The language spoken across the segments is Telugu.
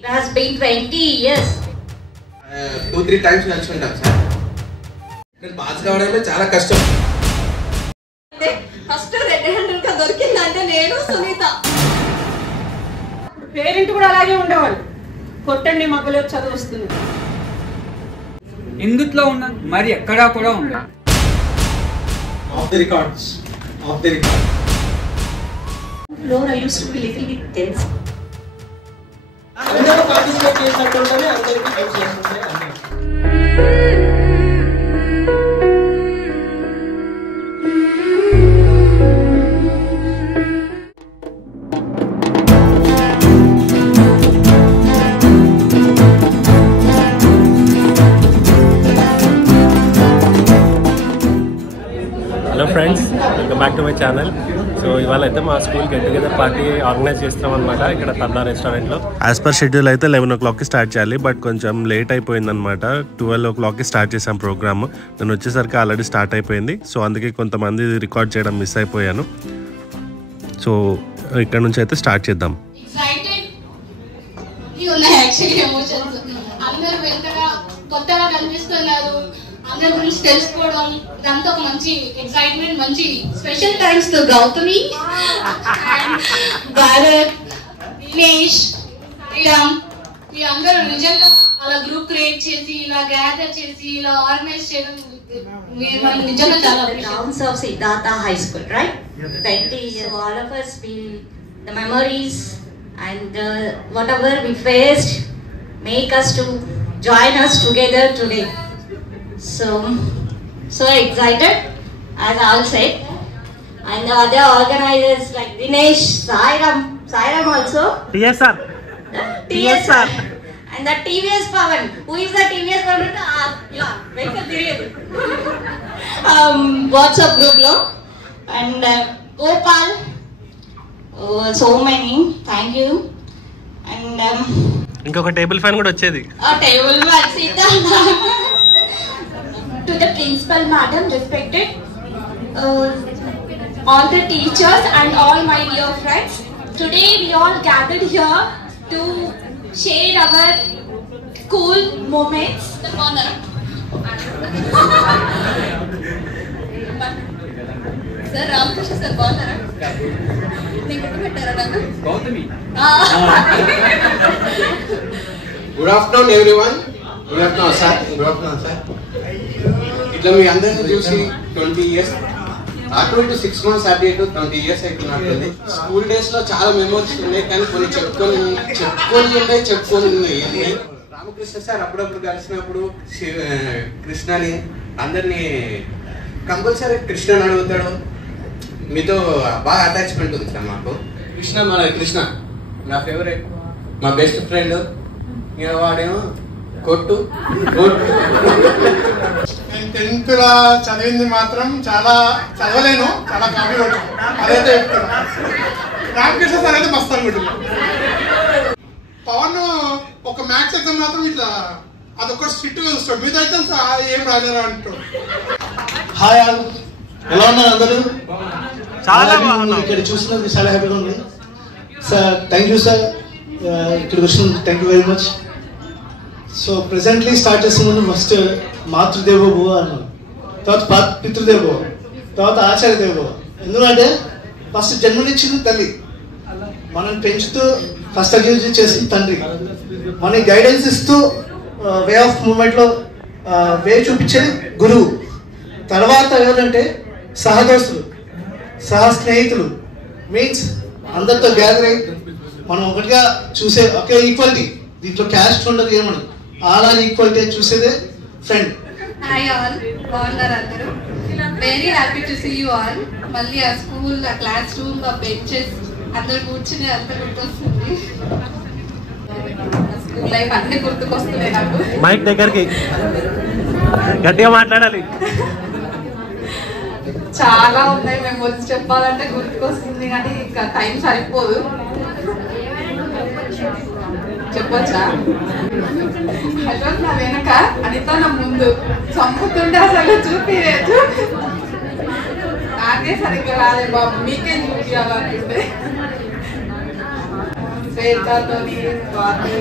It has been 20 years. 2-3 times కలిసి ఉంటాం సార్. నేను పాస్ కావడమే చాలా కష్టం. ఫస్ట్ రెడ్ హ్యాండెడ్ గా దొరికిందంటే నేను సునీత. పేరెంట్ కూడా అలాగే ఉండేవాళ్ళు. కొట్టండి మగ్గలో చదువు వస్తుంది. ఇందుట్లో ఉన్న మరి ఎక్కడా కూడా ఉంది. Off the records. Floor, I used to be little bit tense. అందరూ పార్టిసిపేట్ చేసినట్టుంటేనే అందరికీ యూజ్ చేస్తుంటాయి అన్నీ. Hello friends, welcome back to my channel. So ఇవాళ అయితే మా school get together party organise చేస్తున్నాం అనమాట ఇక్కడ తన్నా రెస్టారెంట్లో. యాజ్ పర్ షెడ్యూల్ అయితే 11 o'clockకి స్టార్ట్ చేయాలి, బట్ కొంచెం లేట్ అయిపోయిందనమాట. 12 o'clockకి స్టార్ట్ చేసాం ప్రోగ్రామ్. నేను వచ్చేసరికి ఆల్రెడీ స్టార్ట్ అయిపోయింది. సో అందుకే కొంతమంది రికార్డ్ చేయడం మిస్ అయిపోయాను. సో ఇక్కడ నుంచి అయితే స్టార్ట్ చేద్దాం. కొత్తగా కనిపిస్తున్నారు, అందరి గురించి తెలుసుకోవడం, ఇదంతా ఒక మంచి ఎక్సైట్మెంట్, మంచి special thanks to Gautami, Bharat, Dinesh, Sriram, మీ అందరూ నిజంగా అలా గ్రూప్ క్రియేట్ చేసి ఇలా గ్యాదర్ చేసి ఇలా ఆర్గనైజ్ చేయడం నిజంగా చాలా Grounds of Siddhartha High School, right? 20 years. So all of us feel the memories and whatever we faced make us to join us together today. So excited, as all said, and the other organizers like Dinesh, Sairam also. TSR. And the TVS Pavan. Who is the TVS Pavan? Yeah, vehicle theriyadu. WhatsApp group lo. And Gopal. So many. Thank you. And ఇంకొక టేబుల్ ఫ్యాన్ కూడా వచ్చేది. table fan Siddhartha. to the principal madam, respected all the teachers and all my dear friends. Today we all gathered here to share our school moments. Sir, Ramakrishna sir, బాగున్నారా? నేను గుర్తుపెట్టారా నన్ను? Gautami. Good afternoon everyone. Good afternoon sir. ఇట్లా మీ అందరిని చూసి 20 years, అటు ఇటు 6 months అటు ఇటు 20 years అయిపోయినట్టుంది. స్కూల్ డేస్ లో చాలా మెమోరీస్ ఉన్నాయి, కానీ కొన్ని చెప్పుకొని ఉన్నాయి. రామకృష్ణ సార్ అప్పుడప్పుడు కలిసినప్పుడు కృష్ణని అందరినీ కంపల్సరీ కృష్ణని అడుగుతాడు. మీతో బాగా అటాచ్మెంట్ ఉంది సార్ మాకు. కృష్ణ నా ఫేవరెట్, మా బెస్ట్ ఫ్రెండ్. వాడేమో కొట్టు. నేను 10th చదివింది మాత్రం చాలా చదవలేను, చాలా కాపీ కొట్టాను. అదైతే చెప్తున్నా. రామకృష్ణ సార్ అయితే మస్తు అనుకుంటున్నా. పవన్ ఒక మ్యాథ్స్ ఎగ్జామ్ మాత్రం ఇట్లా అదొకటి స్ట్రిక్ట్ గా చూస్తాడు, మిగతా ఎగ్జామ్స్ ఏం రాలేరా అంటాడు. హాయ్ ఆల్, ఎలా ఉన్నారు అందరూ? ఇక్కడ చూసినందుకు చాలా హ్యాపీగా ఉంది సార్. థ్యాంక్ యూ సార్, ఇక్కడికి వచ్చినందుకు thank you very much. So presently start చేసే ముందు ఫస్ట్ మాతృదేవో భవ అన్నాను, తర్వాత పితృదేవో భవ, తర్వాత ఆచార్య దేవో భవ. ఎందుకంటే ఫస్ట్ జన్మనిచ్చింది తల్లి, మనం పెంచుతూ ఫస్ట్ అభివృద్ధి చేసింది తండ్రి, మనకి గైడెన్స్ ఇస్తూ వే ఆఫ్ మూమెంట్లో వే చూపించేది గురువు. తర్వాత ఎవరంటే సహదోస్తులు, సహ స్నేహితులు, మీన్స్ అందరితో గ్యాదర్ అయ్యి మనం ఒకటిగా చూసే ఒకే ఈక్వాలిటీ. దీంట్లో క్యాస్ట్ ఉండదు, ఏమడదు, ఆల్ ఆర్ ఈక్వాలిటీ చూసేదే ఫ్రెండ్. హాయ్ ఆల్, బాగున్నారు అందరూ? Very happy to see you all. మళ్ళీ ఆ స్కూల్, ఆ క్లాస్ రూమ్, ఆ బెంచెస్, అందరు కూర్చుని అంతా గుర్తొస్తుంది. స్కూల్ లైఫ్ అన్ని గుర్తుకొస్తున్నాయి నాకు. మైక్ దగ్గరికి గట్టిగా మాట్లాడాలి. చాలా ఉన్నాయి మెమోరీస్, చెప్పాలంటే గుర్తుకొస్తుంది కానీ ఇంకా టైం సరిపోదు. చెప్పొచ్చా? అశోక్ నా వెనక, అనిత నా ముందు, చంపుతుంటే అసలు నాకే సరిగ్గా రాలే బాబు, మీకే చూపించాలంటే. శ్వేతతోని వారిని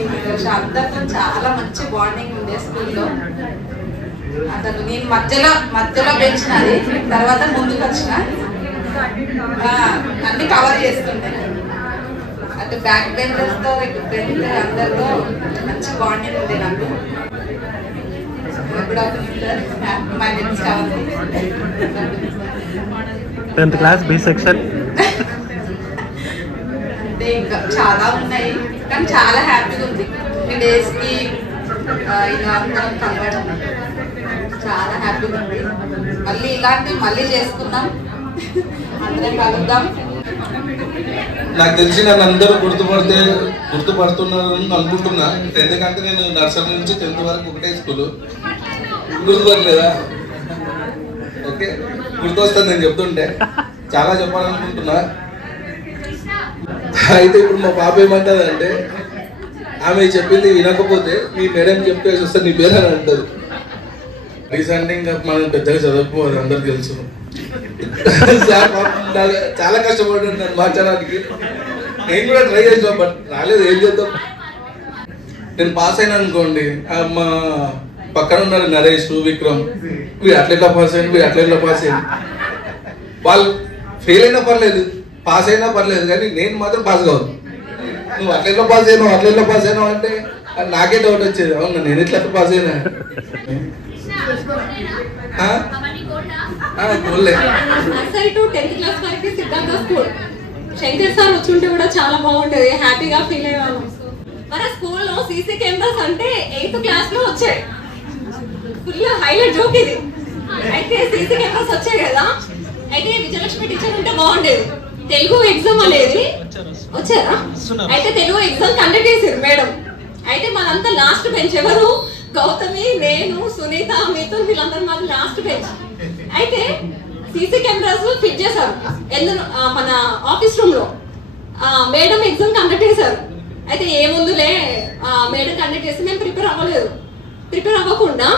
అందరితో చాలా మంచి బాండింగ్ ఉండే స్కూల్లో. అతను నేను మధ్యలో పెంచినది, తర్వాత ముందుకు వచ్చిన అన్ని కవర్ చేస్తుండే. అంటే బ్యాక్ బెంచర్స్తో ఫ్రెండ్ అందరితో మంచి బాండింగ్ ఉంది నాకు. My name is Shravanthi. 10th class B section. అంటే ఇంకా చాలా ఉన్నాయి, కానీ చాలా హ్యాపీగా ఉంది. ఈ డేస్కి ఇలా అందరం కలవడం చాలా హ్యాపీగా ఉంది. మళ్ళీ ఇలాంటివి మళ్ళీ చేసుకుందాం, అందరం కలుద్దాం. నాకు తెలిసి నన్ను అందరూ గుర్తుపడుతున్నారని అనుకుంటున్నా. ఎందుకంటే నేను నర్సరీ నుంచి 10th వరకు ఒకటే స్కూల్. గుర్తుపడలేదా? ఓకే, గుర్తొస్తుంది నేను చెప్తుంటే. చాలా చెప్పాలనుకుంటున్నా. అయితే ఇప్పుడు మా పాప ఏమంటుందంటే, ఆమె చెప్పింది వినకపోతే మీ మేడం చెప్పేసి వస్తే నీ పేరు అని అంటుంది. రీసెంట్ ఇంకా మనం పెద్దగా చదవకపోదు, అందరికి తెలుసు. చాలా కష్టపడ్డాను నన్ను మార్చడానికి. నేను కూడా ట్రై చేసాను, బట్ రాలేదు. ఏం చేద్దాం. నేను పాస్ అయినా అనుకోండి, మా పక్కన ఉన్నారు నరేష్, విక్రమ్, వీడు అట్లెట్లా పాస్ అయ్యాను, వీడు అట్లెట్లా పాస్ అయ్యాను. వాళ్ళు ఫెయిల్ అయినా పర్లేదు, పాస్ అయినా పర్లేదు, కానీ నేను మాత్రం పాస్ కాదు. నువ్వు అట్లెట్లా పాస్ అయినావు అంటే నాకే డౌట్ వచ్చేది. అవునా, నేను ఎట్లా పాస్ అయినా? శంకర్ సార్ వచ్చుంటే కూడా చాలా బాగుంటది, హ్యాపీగా ఫీల్ అయ్యేవాళ్ళం. మన స్కూల్లో సీసీ కెమెరాస్ అంటే 8th క్లాస్ లో వచ్చాయి. ఫుల్ హైలైట్ జోక్ ఇది. అయితే సీసీ కెమెరాస్ వచ్చాయి కదా, అయితే విజయలక్ష్మి టీచర్ ఉంటే బాగుండేది. తెలుగు ఎగ్జామ్ అనేది వచ్చారా? అయితే తెలుగు ఎగ్జామ్ కండక్ట్ చేశారు మేడం. అయితే మనంతా లాస్ట్ బెంచ్. ఎవరు? గౌతమి, నేను, సునీత, మిథున్, వీళ్ళందరూ మాకు లాస్ట్ బెంచ్. అయితే సీసీ కెమెరాస్ ఫిట్ చేశారు ఎందులో, మన ఆఫీస్ రూమ్ లో. మేడం ఎగ్జామ్ కండక్ట్ చేశారు. అయితే ఏముందులే మేడం కండక్ట్ చేసి మేము ప్రిపేర్ అవ్వకుండా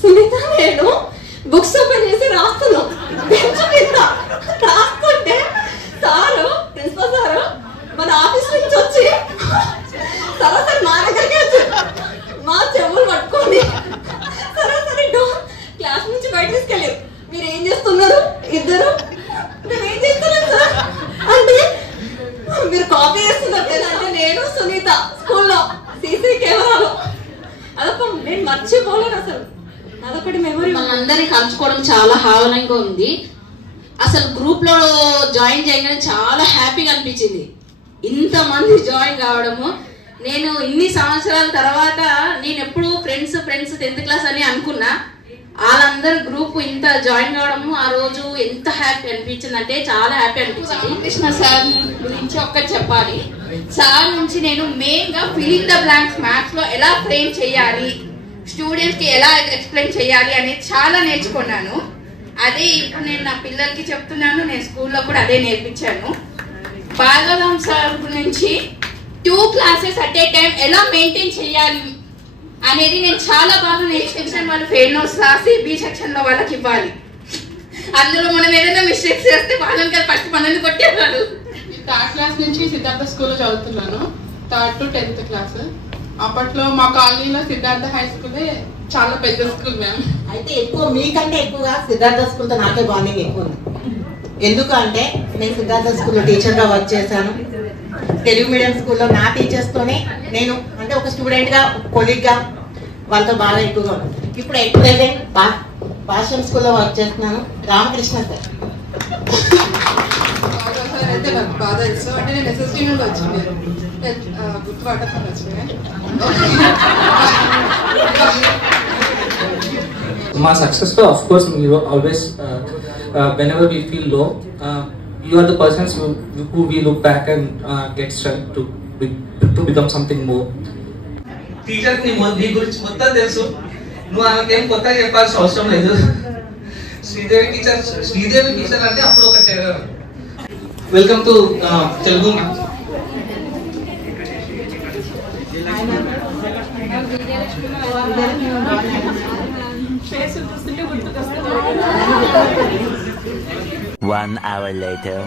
సునీత నేను బుక్స్ ఓపెన్ చేసి రాస్తున్నాం బెంచ్ మీద. రాస్తుంటే సారు, ప్రిన్సిపల్ సారు మన ఆఫీస్ నుంచి వచ్చి సరాసరి మా దగ్గరికి వచ్చి మా చెవులు పట్టుకోండి సరాసరి డోర్ క్లాస్ నుంచి బయట తీసుకెళ్ళారు. మీరు ఏం చేస్తున్నారు ఇద్దరు? మేము ఏం చేస్తున్నాం సార్ అంటే, మీరు కాపీ చేస్తున్నారు కదా అంటే, నేను సునీత స్కూల్లో సీసీ కెమెరాలో. అదొక నేను మర్చిపోలేను అసలు, అదొకటి మెమరీ. మనందరినీ కలుసుకోవడం చాలా హావనంగా ఉంది. అసలు గ్రూప్ లో జాయిన్ చేయగానే చాలా హ్యాపీగా అనిపించింది. ఇంతమంది జాయిన్ కావడము. నేను ఇన్ని సంవత్సరాల తర్వాత నేను ఎప్పుడు ఫ్రెండ్స్ 10th క్లాస్ అని అనుకున్నా. వాళ్ళందరూ గ్రూప్ ఇంత జాయిన్ కావడము ఆ రోజు ఎంత హ్యాపీ అనిపించింది అంటే చాలా హ్యాపీ అనిపించింది. రామకృష్ణ సార్ గురించి ఒక్కటి చెప్పాలి. సార్ నుంచి నేను మెయిన్ గా ఫిలింగ్ ద బ్లాంక్స్ మ్యాథ్స్ లో ఎలా ఫ్రేమ్ చేయాలి, స్టూడెంట్స్ కి ఎలా ఎక్స్ప్లెయిన్ చేయాలి అనేది చాలా నేర్చుకున్నాను. అదే ఇప్పుడు నేను నా పిల్లలకి చెప్తున్నాను. నేను స్కూల్లో కూడా అదే నేర్పించాను. భాగవతం సార్ గురించి 2 క్లాసెస్ అట్ ఏ టైం ఎలా మెయింటైన్ చేయాలి అనేది నేను చాలా బాగా సెక్షన్ వాళ్ళు ఫెయిల్ నోట్స్ రాసి బి సెక్షన్ లో వాళ్ళకి ఇవ్వాలి. అందులో మనం ఏదైనా మిస్టేక్స్ చేస్తే వాళ్ళని ఫస్ట్ మనల్ని కొట్టేవాళ్ళు. 3rd క్లాస్ నుంచి సిద్ధార్థ స్కూల్లో చదువుతున్నాను, 3rd to 10th క్లాస్. అప్పట్లో మా కాలనీలో సిద్ధార్థ హై స్కూలే చాలా పెద్ద స్కూల్ మ్యామ్. అయితే ఎక్కువ మీకంటే ఎక్కువగా సిద్ధార్థ స్కూల్తో నాకే బాండింగ్ ఎక్కువ ఉంది. ఎందుకంటే నేను సిద్ధార్థ స్కూల్లో టీచర్గా వర్క్ చేశాను. తెలుగు మీడియం స్కూల్లో నా టీచర్స్తోనే నేను అంటే ఒక స్టూడెంట్గా, కొలీగ్గా వాళ్ళతో బాగా ఎక్కువగా ఉంది. ఇప్పుడు ఎట్ ప్రెజెంట్ భాష్యం స్కూల్లో వర్క్ చేస్తున్నాను. రామకృష్ణ సార్ అయితే నాకు బాగా ఇష్టం. అంటే నేను ఎస్ఎస్టీ నుండి వచ్చింది, గుర్తుపట్టకుండా వచ్చింది. My success, of course, we always, whenever we feel low, you are the persons who we look back and get strength to become something more. Teacher నీ గురించి మొత్తం తెలుసు, నువ్వు ఆమెకేం కొత్తగా చెప్పాల్సిన అవసరం లేదు. శ్రీదేవి టీచర్ అంటే అప్పుడు ఒక terror. Welcome to Telugu. One hour later.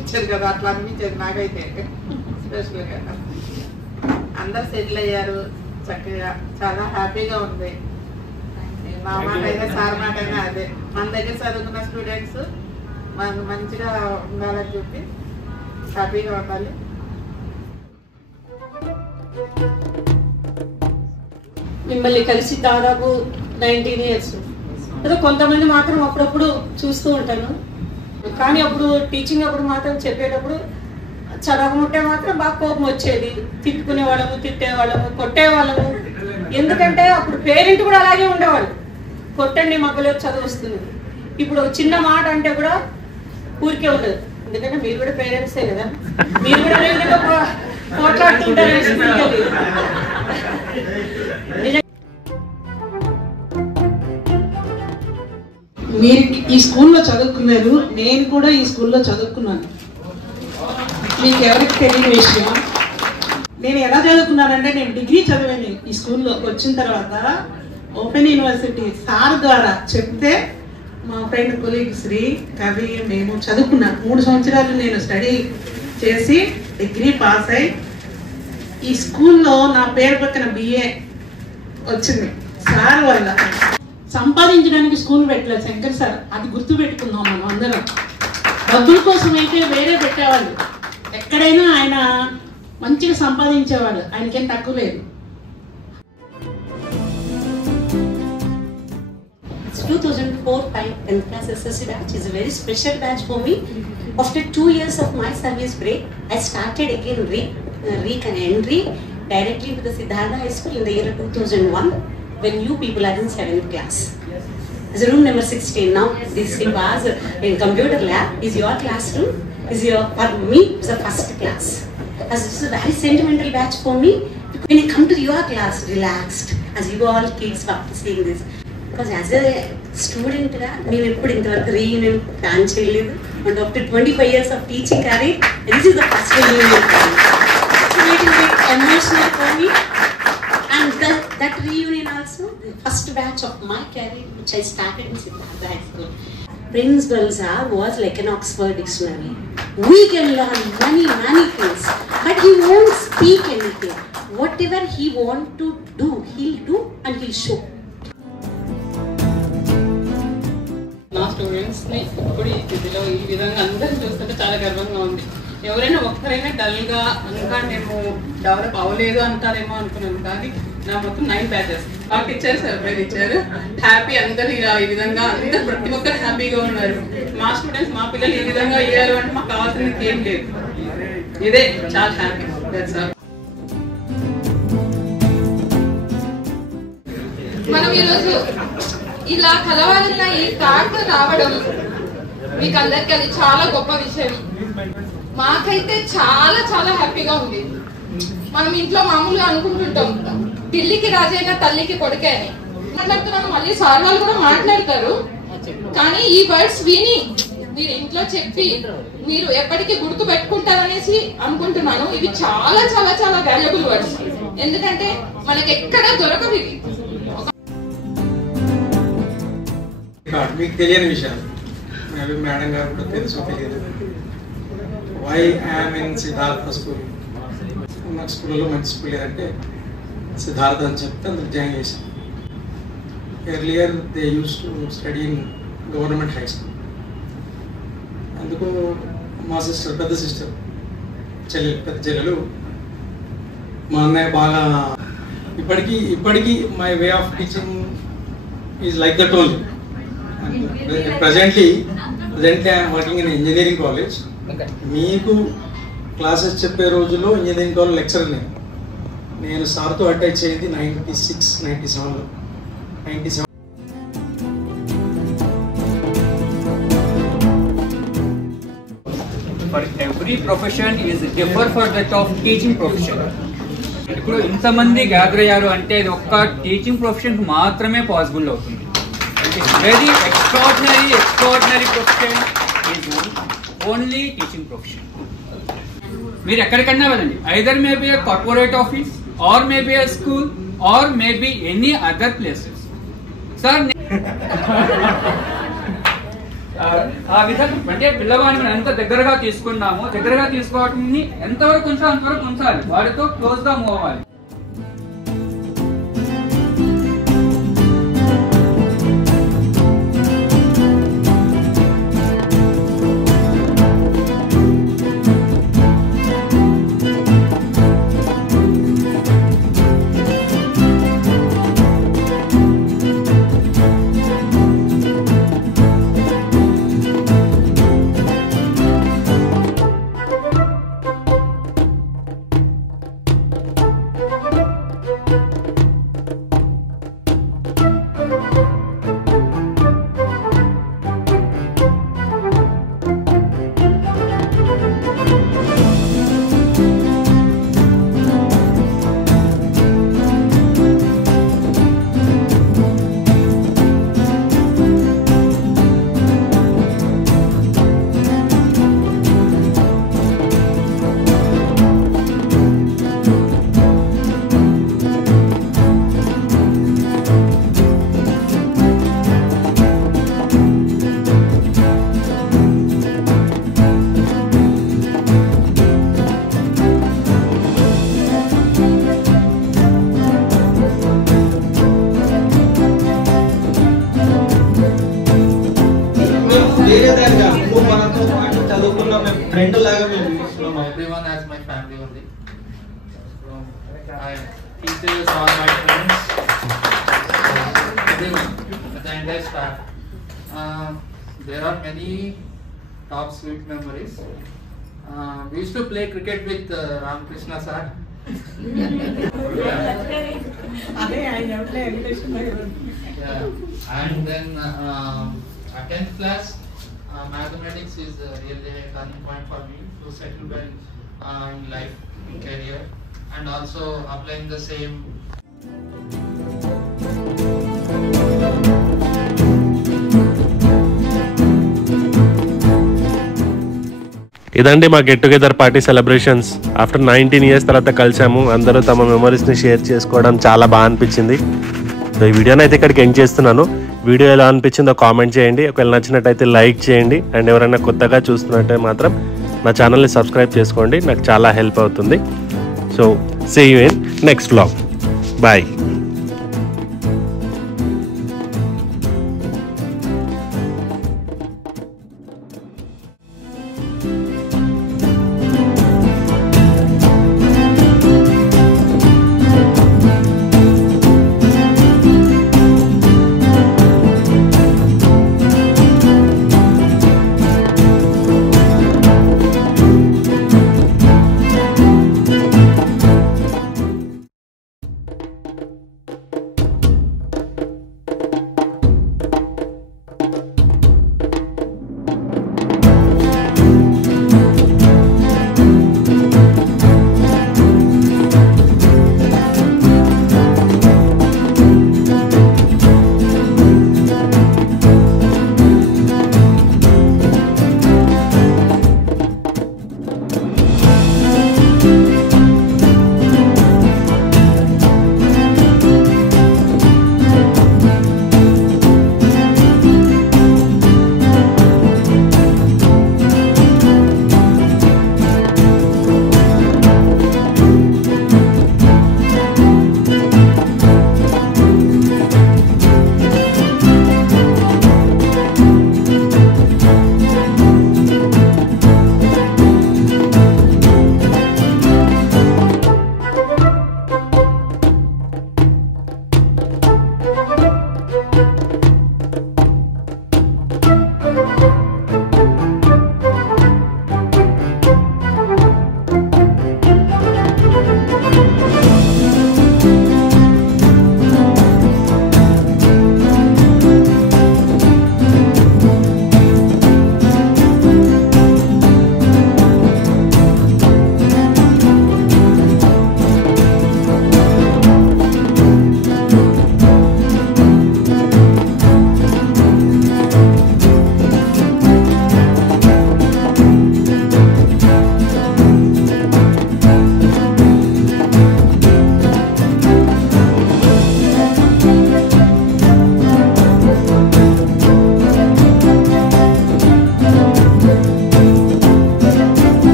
అనిపించేది కదా, అట్లా అనిపించేది నాకైతే స్పెషల్గా. అందరు సెటిల్ అయ్యారు చక్కగా, చాలా హ్యాపీగా ఉంది. నా మాట అయినా సార్ మాట అయినా అదే, మన దగ్గర చదువుకున్న స్టూడెంట్స్ మనకు మంచిగా ఉండాలని చెప్పి హ్యాపీగా ఉండాలి. మిమ్మల్ని కలిసి దాదాపు 19 years. ఏదో కొంతమంది మాత్రం అప్పుడప్పుడు చూస్తూ ఉంటాను, కానీ అప్పుడు టీచింగ్ అప్పుడు మాత్రం చెప్పేటప్పుడు చదవకుంటే మాత్రం బాగా కోపం వచ్చేది. తిట్టుకునే వాళ్ళము, తిట్టేవాళ్ళము, కొట్టేవాళ్ళము. ఎందుకంటే అప్పుడు పేరెంట్ కూడా అలాగే ఉండేవాళ్ళు, కొట్టండి మగ్గలో చదువు వస్తుంది. ఇప్పుడు ఒక చిన్న మాట అంటే కూడా ఊరికే ఉండదు, ఎందుకంటే మీరు కూడా పేరెంట్సే కదా, మీరు కూడా అదే విధంగా పోట్లాడుతుంటారు. మీరు ఈ స్కూల్లో చదువుకున్నారు, నేను కూడా ఈ స్కూల్లో చదువుకున్నాను. మీకు ఎవరికి తెలియని విషయం, నేను ఎలా చదువుకున్నానంటే నేను డిగ్రీ చదివాను ఈ స్కూల్లో. వచ్చిన తర్వాత ఓపెన్ యూనివర్సిటీ సార్ ద్వారా చెప్తే మా ఫ్రెండ్ కొలీగ్ శ్రీ కవి మేము చదువుకున్నాం. 3 సంవత్సరాలు నేను స్టడీ చేసి డిగ్రీ పాస్ అయి ఈ స్కూల్లో నా పేరు పక్కన BA వచ్చింది సార్ వల్ల. సంపాదించడానికి స్కూల్ పెట్టలేదు శంకర్ సార్, అది గుర్తు పెట్టుకుందాం మనం అందరం. డబ్బుల కోసం అయితే వేరే పెట్టేవాళ్ళు, ఎక్కడైనా ఆయన మంచిగా సంపాదించేవాడు, ఆయనకేం తక్కువ లేదు. 2004 10th class SSC batch is a very special batch for me. After 2 years of my service break, I started again entry directly into the Siddhartha High School in the year 2001 when you people are in 7th class. As room number 16 now, this was in computer lab is your classroom, is your, for me, is the first class. As this is a very sentimental batch for me, when I come to your class, relaxed, as you all kids after seeing this. Because as a student, we put into a reunion plan cheyaledu, and after 25 years of teaching career, this is the first reunion. It's a little bit emotional for me, and that reunion also, the first batch of my career, which I started in Siddhartha High School. Principal sir was like an Oxford dictionary. We can learn many things, but he won't speak anything. Whatever he want to do, he'll do and he'll show. నా స్టూడెంట్స్ని ఇప్పుడు ఈ స్థితిలో ఈ విధంగా అందరిని చూస్తుంటే చాలా గర్వంగా ఉంది. ఎవరైనా ఒక్కరైనా డల్గా ఇంకా మేము డెవలప్ అవ్వలేదు అంటారేమో అనుకున్నాను, కానీ నా మొత్తం 9 బ్యాచెస్ మాకు ఇచ్చారు, సర్ప్రైజ్ ఇచ్చారు. హ్యాపీ అందరు ఈ విధంగా అందరు ప్రతి ఒక్కరు హ్యాపీగా ఉన్నారు. మా స్టూడెంట్స్ మా పిల్లలు ఈ విధంగా అయ్యారు అంటే మాకు కావాల్సింది ఏం లేదు, ఇదే చాలా హ్యాపీ. That's all. మనం ఈరోజు ఇలా కలవాలన్న ఈ థాట్ రావడం మీకు అందరికి అది చాలా గొప్ప విషయం. మాకైతే చాలా చాలా హ్యాపీగా ఉంది. మనం ఇంట్లో మామూలుగా అనుకుంటుంటాం పిల్లికి రాజైన తల్లికి కొడుకే అని మాట్లాడుతున్నాను, మళ్ళీ సార్ వాళ్ళు కూడా మాట్లాడతారు. కానీ ఈ వర్డ్స్ విని మీరు ఇంట్లో చెప్పి మీరు ఎప్పటికీ గుర్తు పెట్టుకుంటారనేసి అనుకుంటున్నాను. ఇవి చాలా చాలా చాలా వాల్యుబుల్ వర్డ్స్, ఎందుకంటే మనకి ఎక్కడ దొరకవు ఇవి. మీకు తెలియని విషయాలు మేబీ మేడం గారు కూడా తెలుసు తెలియదు. Why I'm in Siddhartha school. నాకు స్కూల్లో మంచి స్కూల్ ఏదంటే సిద్ధార్థ అని చెప్తే అందుకు జాయిన్ చేశాను. Earlier they use to study in government high school. అందుకు మా సిస్టర్, పెద్ద సిస్టర్ పెద్ద చెల్లెలు, మా అన్నయ్య బాగా ఇప్పటికీ my way of teaching is like that only. Presently I am working in engineering college. మీకు క్లాసెస్ చెప్పే రోజుల్లో ఇంజనీరింగ్ కాలేజ్ లెక్చరర్ నేను సార్తో అటాచ్ అయ్యింది 96-97లో. For every profession is differ for that of teaching profession. ఇప్పుడు ఇంతమంది గ్యాదర్ అయ్యారు అంటే ఇది ఒక్క టీచింగ్ ప్రొఫెషన్ మాత్రమే పాసిబుల్ అవుతుంది. Very extraordinary profession is only teaching profession. మీరు ఎక్కడికన్నా వెళ్ళండి, either may be a corporate office or may be a school or may be any other places. Sir, ఆ విధంగా అంటే పిల్లవాడిని మనం ఎంత దగ్గరగా తీసుకున్నామో దగ్గరగా తీసుకోవటాన్ని ఎంతవరకు ఉంచాలో అంతవరకు ఉంచాలి, వాడితో క్లోజ్ గా మూవ్ అవ్వాలి. friend laga మేము చూస్తున్నాం. Everyone has my family only. My teachers are my friends. Everyone, the entire staff. There are many top sweet memories. We used to play cricket with Ramakrishna sir. And then at 10th class, mathematics is really a turning point for me to settle well in life, in career, and also applying the same. ఇదండి మా get together party celebrations. After 19 years తర్వాత కలిసాము. అందరూ తమ మెమరీస్ని షేర్ చేసుకోవడం చాలా బాగా అనిపించింది. సో ఈ వీడియోని అయితే ఇక్కడికి ఎండ్ చేస్తున్నాను. వీడియో ఎలా అనిపించిందో కామెంట్ చేయండి. ఒకవేళ నచ్చినట్టయితే లైక్ చేయండి. అండ్ ఎవరైనా కొత్తగా చూస్తున్నట్టే మాత్రం నా ఛానల్ని సబ్స్క్రైబ్ చేసుకోండి, నాకు చాలా హెల్ప్ అవుతుంది. So see you in next vlog. Bye.